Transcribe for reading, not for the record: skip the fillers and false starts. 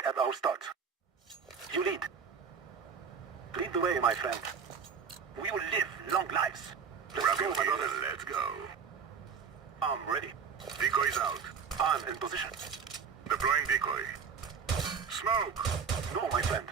back at our start. You lead. Lead the way, my friend. We will live long lives. Let's go, my brothers. Let's go. I'm ready. Decoy's out. I'm in position. Deploying decoy. Smoke! No, my friend.